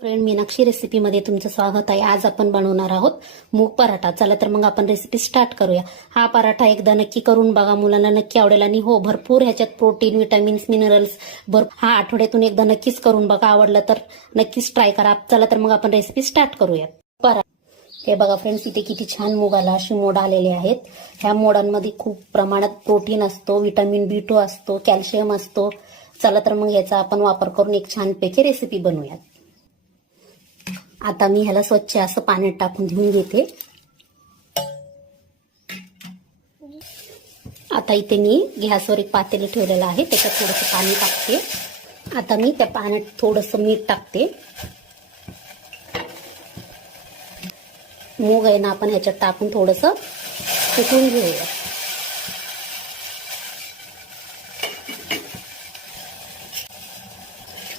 Friend Meenakshi रेसिपीमध्ये तुमचं स्वागत आहे. आज आपण बनवणार आहोत मूग पराठा. चला तर मग आपण रेसिपी स्टार्ट करूया. हा पराठा एकदा नक्की करून बघा मुलांना. नक्की आवडेल आणि हो भरपूर ह्याच्यात प्रोटीन विटॅमिन्स मिनरल्स भर हा आठवड्यातून एकदा नक्कीच करून बघा. आवडलं तर नक्कीच ट्राय करा. चला तर मग आपण रेसिपी स्टार्ट करूया. परा हे बघा फ्रेंड्स इथे किती छान मुगाला अशी मोड आलेले आहेत. ह्या मोडांमध्ये खूप प्रमाणात प्रोटीन असतो व्हिटॅमिन बी टू असतो कॅल्शियम असतो. चला तर मग याचा आपण वापर करून एक छानपैकी रेसिपी बनवूयात. आता मी ह्याला स्वच्छ असं पाण्यात टाकून घेऊन घेते. आता इथे मी गॅसवर एक पातेलं ठेवलेलं आहे त्याच्यात थोडंसं पाणी टाकते. आता मी त्या पाण्यात थोडंसं मीठ टाकते. मूग आहे ना आपण ह्याच्यात टाकून थोडंसं सुकून घेऊया?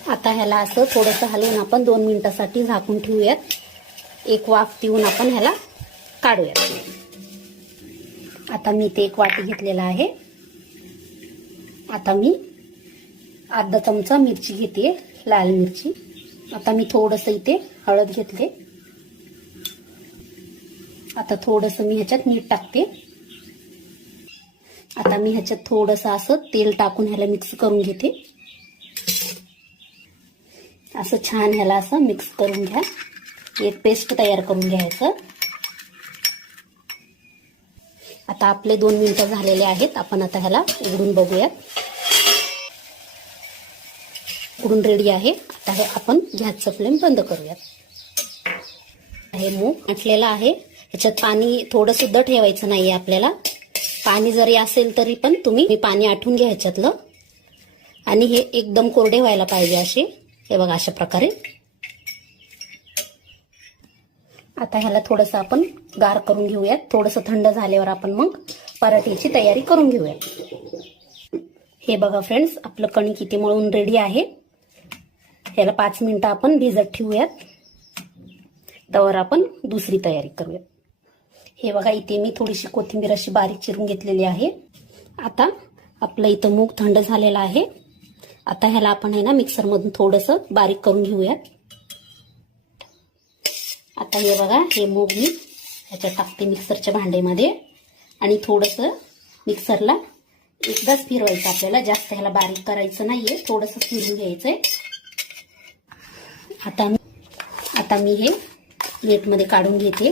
आता ह्याला असं थोडंसं हलवून आपण दोन मिनिटासाठी झाकून ठेवूयात. एक वाफ देऊन आपण ह्याला काढूयात. आता मी ते एक वाटी घेतलेला आहे. आता मी अर्धा चमचा मिरची घेते लाल मिरची. आता मी थोडंसं इथे हळद घेतले. आता थोडंसं मी ह्याच्यात मीठ टाकते. आता मी ह्याच्यात थोडंसं असं तेल टाकून ह्याला मिक्स करून घेते. असं छान ह्याला असं मिक्स करून घ्या. एक पेस्ट तयार करून घ्यायचं. आता आपले दोन मिनटं झालेले आहेत. आपण आता ह्याला उघडून बघूयात उघडून रेडी आहे. आता हे आपण गॅसचं फ्लेम बंद करूयात. हे मूग म्हटलेलं आहे. ह्याच्यात पाणी थोडं सुद्धा ठेवायचं आहे आपल्याला. पाणी जरी असेल तरी पण तुम्ही पाणी आठवून घ्या ह्याच्यातलं. आणि हे एकदम कोरडे व्हायला पाहिजे असे. हे बघा अशा प्रकारे. आता ह्याला थोडंसं आपण गार करून घेऊयात. थोडंसं थंड झाल्यावर आपण मग पराठीची तयारी करून घेऊयात. हे बघा फ्रेंड्स आपलं कणिक इथे मळून रेडी आहे. ह्याला पाच मिनिटं आपण भिजत ठेवूयात. त्यावर आपण दुसरी तयारी करूयात. हे बघा इथे मी थोडीशी कोथिंबीर अशी बारीक चिरून घेतलेली आहे. आता आपलं इथं मूग थंड झालेलं आहे. आता ह्याला आपण आहे ना मिक्सरमधून थोडंसं बारीक करून घेऊयात. आता हे बघा हे मूग मी ह्याच्यात टाकते मिक्सरच्या भांडेमध्ये आणि थोडंसं मिक्सरला एकदाच फिरवायचं आपल्याला जास्त ह्याला बारीक करायचं नाही आहे थोडंसं फिरून घ्यायचंय. आता मी आता मी हे प्लेटमध्ये काढून घेते.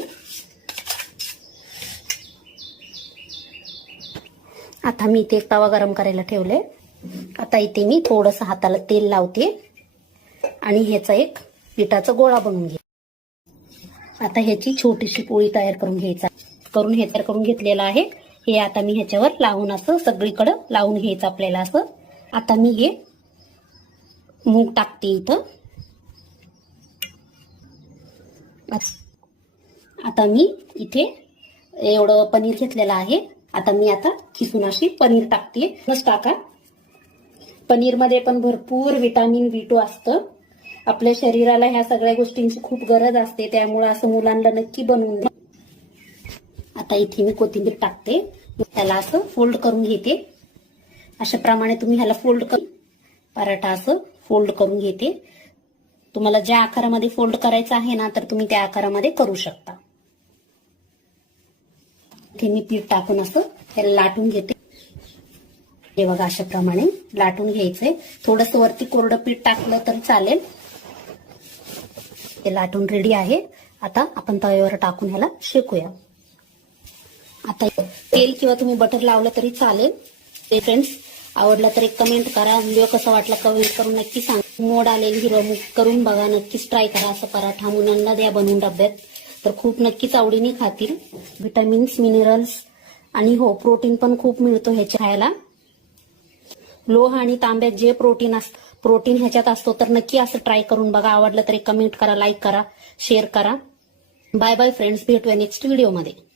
आता मी इथे एक तवा गरम करायला ठेवले आता इथे मी थोडंसं हाताला तेल लावते. आणि ह्याचा एक पिठाचा गोळा बनवून घे आता ह्याची छोटीशी पोळी तयार करून घ्यायचा करून हे तयार करून घेतलेलं आहे. हे आता मी ह्याच्यावर लावून असं सगळीकडं लावून घ्यायचं आपल्याला असं. आता मी हे मूग टाकते इथं. आता मी इथे एवढं पनीर घेतलेलं आहे. आता मी आता खिसून अशी पनीर टाकते. बस टाका पनीरमध्ये पण भरपूर विटामिन बी टू असतं. आपल्या शरीराला ह्या सगळ्या गोष्टींची खूप गरज असते त्यामुळे असं मुलांना नक्की बनवून द्या. आता इथे मी कोथिंबीर टाकते. त्याला असं फोल्ड करून घेते. अशा प्रमाणे तुम्ही ह्याला फोल्ड कर. पराठा असं फोल्ड करून घेते. तुम्हाला ज्या आकारामध्ये फोल्ड करायचं आहे ना तर तुम्ही त्या आकारामध्ये करू शकता. इथे मी पीठ टाकून असं ह्याला लाटून घेते. हे बघा अशा प्रमाणे लाटून घ्यायचंय. थोडस वरती कोरडं पीठ टाकलं तर चालेल. ते लाटून रेडी आहे. आता आपण तव्यावर टाकून ह्याला शेकूया. आता तेल किंवा तुम्ही बटर लावलं तरी चालेल. ते फ्रेंड्स आवडला तर एक कमेंट करा. व्हिडिओ कसा वाटला कमेंट करून नक्की सांग. मोड आलेली हिरवा करून बघा. नक्कीच ट्राय करा असं पराठा. मुलांना द्या बनवून डब्यात. तर खूप नक्कीच आवडीने खातील. व्हिटॅमिन्स मिनरल्स आणि हो प्रोटीन पण खूप मिळतो ह्याच्या खायला. लोह आणि तांब्यात जे प्रोटीन असतं प्रोटीन ह्याच्यात असतो तर नक्की असं ट्राय करून बघा. आवडलं तर कमेंट करा लाईक करा शेअर करा. बाय बाय फ्रेंड्स भेटूया नेक्स्ट व्हिडिओमध्ये